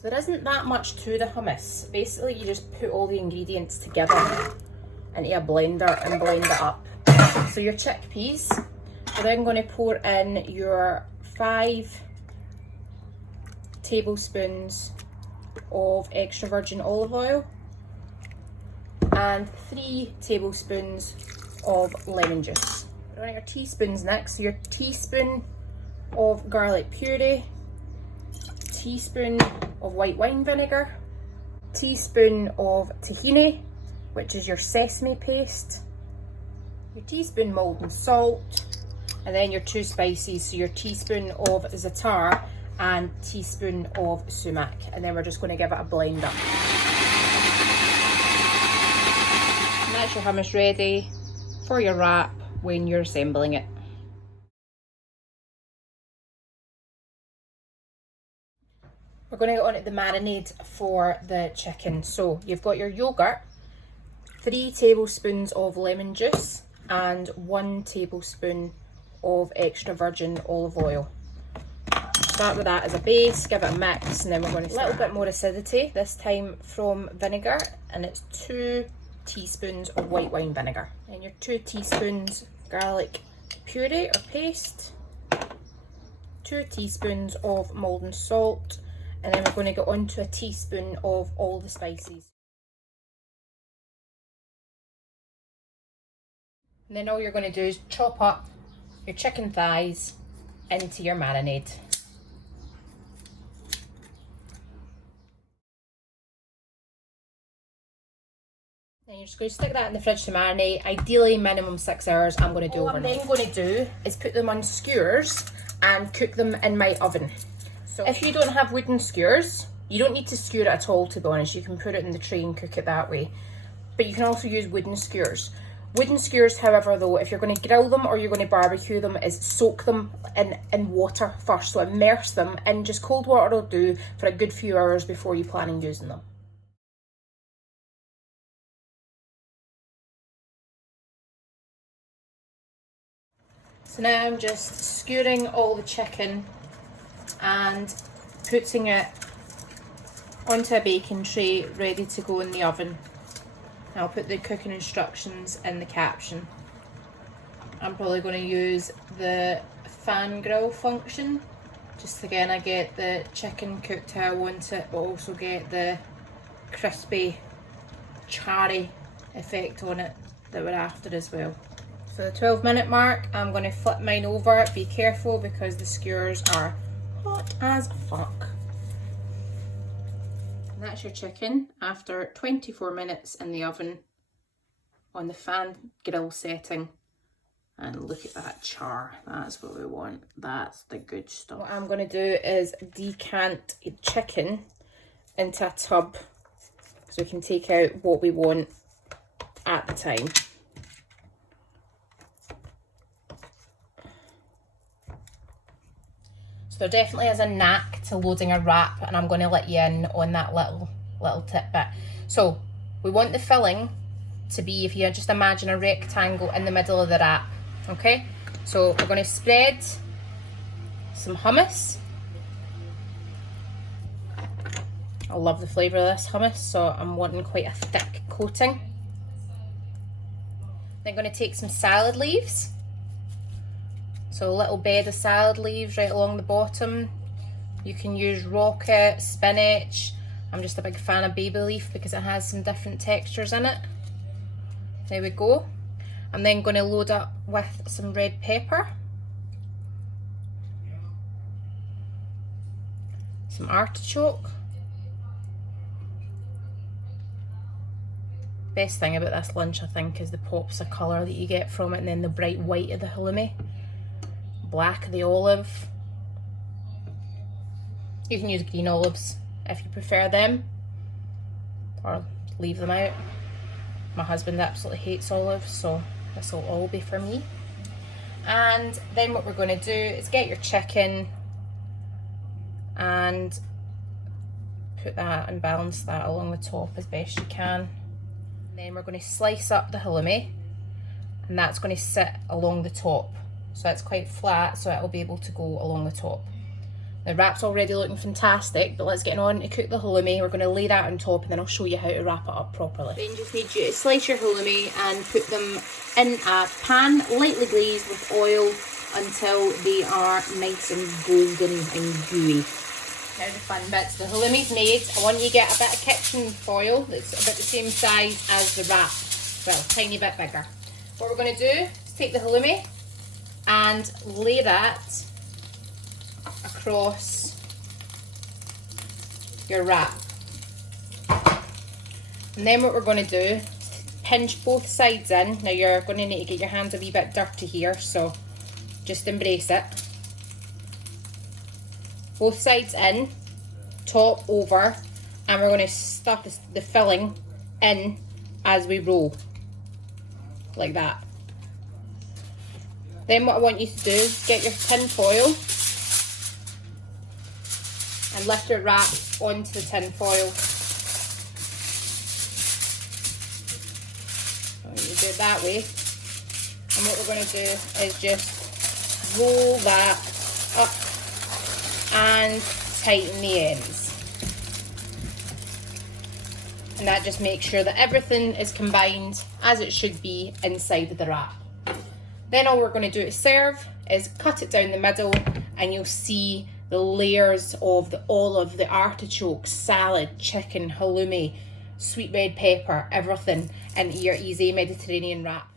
So there isn't that much to the hummus. Basically, you just put all the ingredients together into a blender and blend it up. So your chickpeas, you're then going to pour in your 5 tablespoons of extra virgin olive oil and 3 tablespoons of lemon juice. You're on your teaspoons next. So your teaspoon of garlic puree, teaspoon of white wine vinegar, teaspoon of tahini, which is your sesame paste, your teaspoon maldon salt, and then your 2 spices, so your teaspoon of za'atar and teaspoon of sumac, and then we're just going to give it a blend up. And that's your hummus ready for your wrap when you're assembling it. We're going to get on to the marinade for the chicken. So you've got your yoghurt, 3 tablespoons of lemon juice and 1 tablespoon of extra virgin olive oil. Start with that as a base, give it a mix, and then we're going to a little bit more acidity, this time from vinegar, and it's 2 teaspoons of white wine vinegar. And your 2 teaspoons garlic puree or paste, 2 teaspoons of maldon salt, and then we're going to get on to a teaspoon of all the spices. And then all you're going to do is chop up your chicken thighs into your marinade. Then you're just going to stick that in the fridge to marinate, ideally minimum 6 hours. I'm going to do overnight. What I'm then going to do is put them on skewers and cook them in my oven. So if you don't have wooden skewers, you don't need to skewer it at all, to be honest. You can put it in the tray and cook it that way. But you can also use wooden skewers. Wooden skewers, however, though, if you're going to grill them or you're going to barbecue them, is soak them in water first. So immerse them in just cold water will do for a good few hours before you plan on using them. So now I'm just skewering all the chicken and putting it onto a baking tray ready to go in the oven. I'll put the cooking instructions in the caption. I'm probably going to use the fan grill function, just again I get the chicken cooked how I want it, but also get the crispy, charry effect on it that we're after as well. So the 12-minute mark, I'm going to flip mine over. Be careful because the skewers are hot as fuck. And that's your chicken after 24 minutes in the oven on the fan grill setting. And look at that char, that's what we want, that's the good stuff. What I'm going to do is decant a chicken into a tub so we can take out what we want at the time. So there definitely is a knack to loading a wrap, and I'm going to let you in on that little tidbit. So we want the filling to be, if you just imagine a rectangle in the middle of the wrap, okay? So we're going to spread some hummus. I love the flavour of this hummus, so I'm wanting quite a thick coating. Then going to take some salad leaves. So a little bed of salad leaves right along the bottom. You can use rocket, spinach. I'm just a big fan of baby leaf because it has some different textures in it. There we go. I'm then going to load up with some red pepper, some artichoke. Best thing about this lunch, I think, is the pops of colour that you get from it, and then the bright white of the halloumi. Black of the olive. You can use green olives if you prefer them, or leave them out. My husband absolutely hates olives, so this will all be for me. And then what we're going to do is get your chicken and put that and balance that along the top as best you can. Then we're going to slice up the halloumi, and that's going to sit along the top. So it's quite flat, so it'll be able to go along the top. The wrap's already looking fantastic, but let's get on to cook the halloumi. We're going to lay that on top and then I'll show you how to wrap it up properly. Then you just need you to slice your halloumi and put them in a pan, lightly glazed with oil until they are nice and golden and gooey. Now the fun bits. The halloumi's made. I want you to get a bit of kitchen foil that's about the same size as the wrap. Well, a tiny bit bigger. What we're going to do is take the halloumi and lay that across your wrap. And then what we're going to do is pinch both sides in. Now you're going to need to get your hands a wee bit dirty here, so just embrace it. Both sides in, top over, and we're going to stuff the filling in as we roll, like that. Then what I want you to do is get your tin foil and lift your wrap onto the tin foil. You do it that way. And what we're going to do is just roll that up and tighten the ends. And that just makes sure that everything is combined as it should be inside of the wrap. Then all we're going to do to serve is cut it down the middle, and you'll see the layers of the olive, the artichokes, salad, chicken, halloumi, sweet red pepper, everything into your easy Mediterranean wrap.